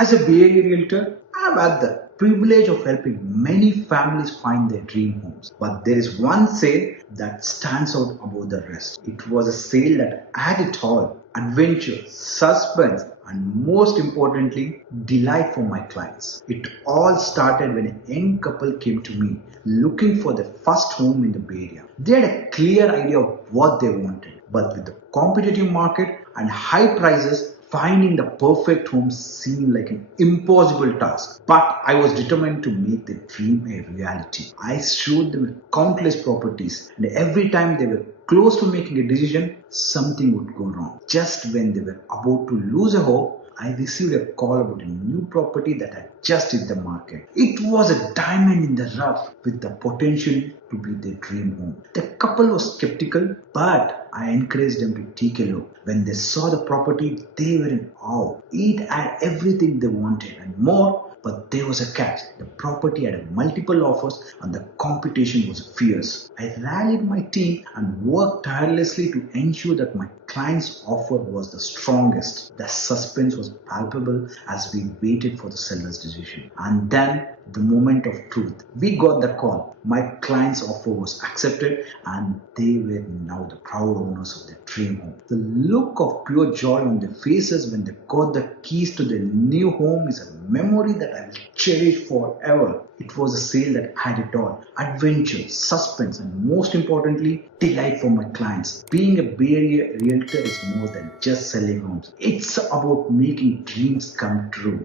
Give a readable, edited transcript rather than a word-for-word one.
As a Bay Area realtor, I've had the privilege of helping many families find their dream homes. But there is one sale that stands out above the rest. It was a sale that had it all: adventure, suspense, and most importantly, delight for my clients. It all started when a young couple came to me looking for their first home in the Bay Area. They had a clear idea of what they wanted, but with the competitive market and high prices, finding the perfect home seemed like an impossible task. But I was determined to make their dream a reality. I showed them countless properties, and every time they were close to making a decision, something would go wrong. Just when they were about to lose a hope, I received a call about a new property that had just hit the market. It was a diamond in the rough with the potential to be their dream home. The couple was skeptical, but I encouraged them to take a look. When they saw the property, they were in awe. It had everything they wanted and more. But there was a catch. The property had multiple offers and the competition was fierce. I rallied my team and worked tirelessly to ensure that my client's offer was the strongest. The suspense was palpable as we waited for the seller's decision. And then the moment of truth. We got the call. My client's offer was accepted and they were now the proud owners of their dream home. The look of pure joy on their faces when they got the keys to their new home is a memory that I will cherish forever. It was a sale that had it all: adventure, suspense, and most importantly, delight for my clients. Being a Bay Area realtor is more than just selling homes. It's about making dreams come true.